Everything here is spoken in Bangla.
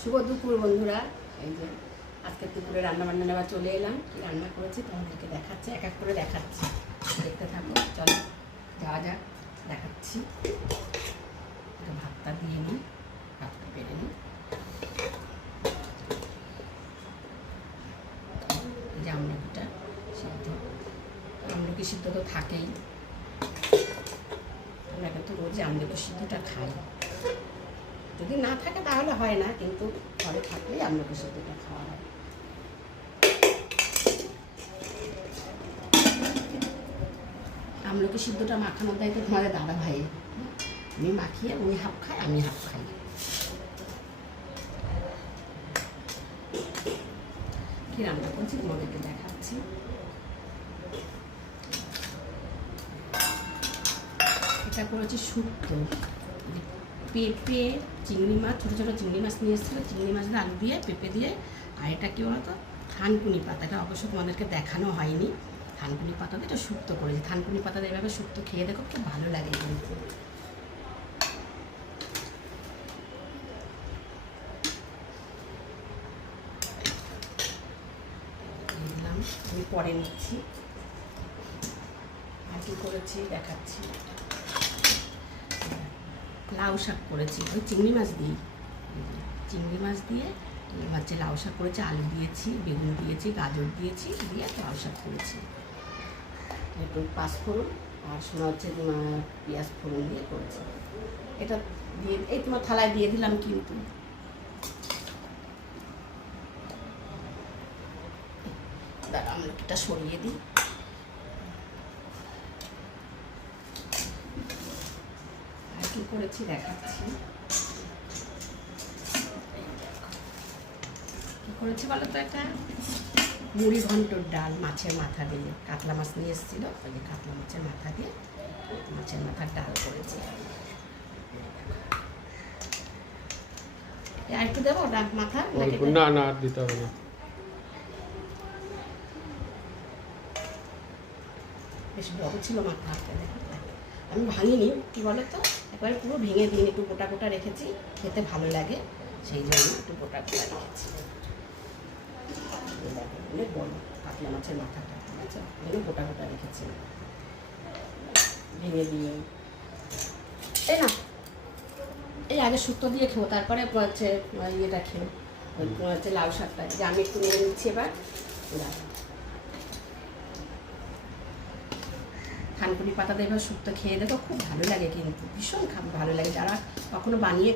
শুভ দুপুর বন্ধুরা। এই যে আজকে দুপুরে রান্নাবান্না নেওয়া চলে এলাম। কি রান্না করেছি তোমাদেরকে দেখাচ্ছি, এক এক করে দেখাচ্ছি, দেখতে থাকো। চলো যাওয়া যাক, দেখাচ্ছি। ভাতটা দিয়ে নিই, ভাতটা পেরে নিই। এই যে আমলকিটা সিদ্ধ, আমলকি সিদ্ধ তো থাকেই, আমরা কিন্তু রোজ আমলকি সিদ্ধটা খাই। যদি না থাকে তাহলে হয় না, কিন্তু ঘরে থাকলেই আমলকি সিদ্ধটা খাওয়া হয়। আমলকি সিদ্ধটা মাখানোর দায়িত্ব তোমাদের দাদা ভাই। আমি মাখিয়ে উনি হাফ খাই, আমি হাফ খাই। কি রান্না করছি তোমাদেরকে দেখাচ্ছি। এটা করেছি শুক্তো, পেঁপে, চিংড়ি মাছ, ছোটো ছোটো চিংড়ি মাছ নিয়ে এসেছিলো, চিংড়ি মাছ দিয়ে আলু দিয়ে পেঁপে দিয়ে। আর এটা কী বলতো, থানকুনি পাতা। এটা অবশ্য তোমাদেরকে দেখানো হয়নি। থানকুনি পাতা দিয়ে এটা শুক্তো করেছি। থানকুনি পাতা দিয়ে এভাবে শুক্তো খেয়ে দেখো, খুব ভালো লাগে কিন্তু। দিলাম, আমি পরে নিচ্ছি। আর কী করেছি দেখাচ্ছি। লাউ শাক করেছি ওই চিংড়ি মাছ দিয়েই, চিংড়ি মাছ দিয়ে হচ্ছে লাউ শাক করেছি। আলু দিয়েছি, বেগুন দিয়েছি, গাজর দিয়েছি, দিয়ে লাউ শাক করেছি। একটু পাঁচফোড়ন আর শোনা হচ্ছে পেঁয়াজ ফোড়ন দিয়ে করেছি। এটা দিয়ে এই তোমার থালায় দিয়ে দিলাম। কিন্তু দাঁড়া, আমলকিটা সরিয়ে দিই। আর কি করেছি দেখাচ্ছি। কি করেছি বলো তো, একটা মুড়ি ঘন্টর ডাল মাছের মাথা দিয়ে, কাতলা মাছ নিয়ে এসেছিল, ওই যে কাতলা মাছের মাথা দিয়ে মাছের মাথার ডাল করেছি। আর একটু দেবো মাথা? না না, দিতে হবে না। বেশ বড় ছিল মাথা, দেখো। আমি ভাঙিনি, কি বলো তো, একবারে পুরো ভেঙে দিই, একটু গোটা গোটা রেখেছি, খেতে ভালো লাগে সেই জন্য একটু গোটা গোটা রেখেছি। অনেক বড় কাতলা মাছের মাথাটা, ঠিক আছে, এগুলো গোটা গোটা রেখেছি, ভেঙে দিয়ে। এই না, এই আগে শুক্তো দিয়ে খেও, তারপরে হচ্ছে ইয়েটা খেও, হচ্ছে লাউ শাকটা। যে আমি একটু নিয়ে নিচ্ছি এবার। থানকুনি পাতা দিয়ে এবার শুক্তো খেয়ে দেখো, খুব ভালো লাগে কিন্তু, ভীষণ ভালো লাগে। যারা কখনো বানিয়ে